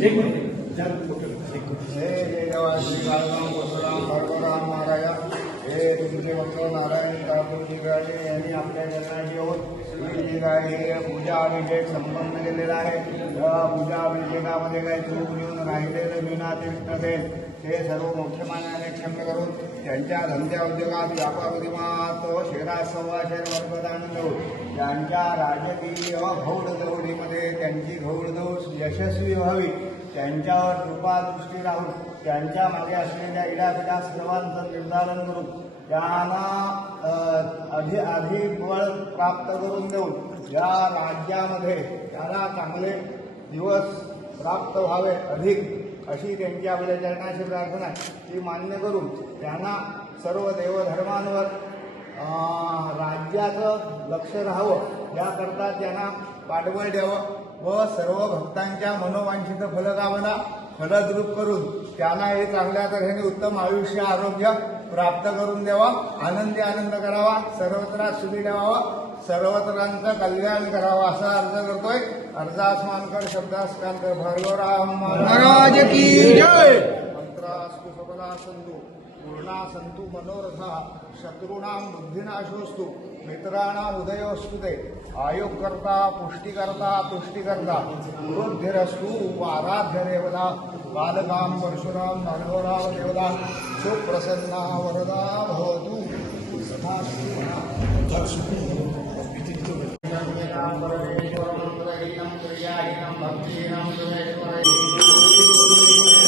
एक मिनिट. हे हे तुमचे भक्त नारायण ठाकूरजी यांनी आपल्या जन्माची येऊन श्रीजी हे पूजा अभिषेक संपन्न केलेला आहे. या पूजा अभिषेकामध्ये काही चूक येऊन राहिलेले विनातीर्थ असेल ते सर्व मोठ्यमानाने क्षम्य करून त्यांच्या धंद्या उद्योगात व्यापार उद्यमात शेरा सव्वा शेर वर्गदान देऊन त्यांच्या राजकीय घौडदौडीमध्ये त्यांची घौडदौड यशस्वी व्हावी. त्यांच्यावर कृपादृष्टी राहून त्यांच्या मागे असलेल्या इडापिडा सर्वांचं निर्धारण करून त्यांना अ, अधिक बळ प्राप्त करून देऊन या राज्यामध्ये त्याला चांगले दिवस प्राप्त व्हावे अधिक अशी त्यांची आपल्या चरणाची प्रार्थना ती मान्य करून त्यांना सर्व देवधर्मांवर राज्याचं लक्ष राहावं. याकरता त्यांना पाठबळ द्यावं व सर्व भक्तांच्या मनोवांछित फलकामना फलद्रूप करून त्यांना हे चांगल्या तऱ्हेने उत्तम आयुष्य आरोग्य प्राप्त करून द्यावा आनंदी आनंद करावा सर्वत्र सुखी ठेवावा सर्वत्रांचं कल्याण करावं असा अर्ज करतोय. अर्जास मानकर शब्दास कानकर महाराज की जय! मंत्रास्तु सबला सन्तु पूर्णा सन्तु मनोरथा शत्रूणां बुद्धिनाशोस्तु मित्राणाम् उदयोस्तु ते आयोगकर्ता पुष्टिकर्ता तुष्टिकर्ता वृद्धिरस्तु आराध्यदेवता बालकां परशुराम भार्गवराव देवता सुप्रसन्ना वरदा भवतु। हो